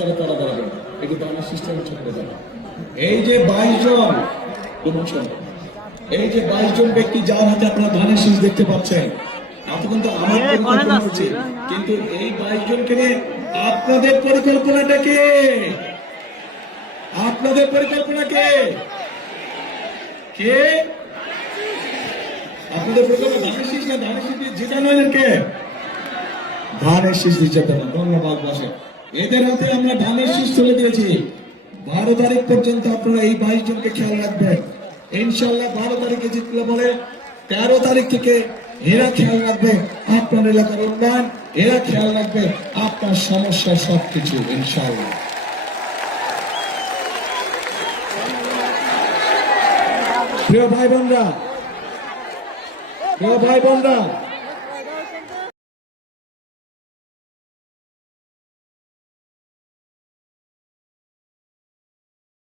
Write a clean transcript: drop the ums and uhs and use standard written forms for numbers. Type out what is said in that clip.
যারা তারা দাঁড়াবেন, একটু দানের সিস্টেম চলে যাবে। এই যে 22 জন, এই যে 22 জন ব্যক্তি যার হাতে আপনারা ধানের শীষ দেখতে পাচ্ছেন, এতক্ষণ তো আমার পরিকল্পনা হচ্ছে, কিন্তু এই 22 জনকে নিয়ে আপনাদের পরিকল্পনাটা কে? আপনাদের পরিকল্পনা কে? কে আপনাদের পরিকল্পনা? ধানের শীষ না ধানের শীষ দিয়ে জেতানো এদেরকে? ধানের শীষ দিচ্ছে না। ধন্যবাদ বসে, এদের হাতে আমরা ধানের শীষ তুলে দিয়েছি। 12 তারিখ পর্যন্ত আপনারা এই 22 জনকে খেয়াল রাখবেন। ইনশাল্লাহ 12 তারিখে জিতলে বলে 13 তারিখ থেকে এরা খেয়াল রাখবে আপনার এলাকার উন্নয়ন, এরা খেয়াল রাখবে আপনার সমস্যা সবকিছু ইনশাল্লাহ। প্রিয় ভাই বোনরা,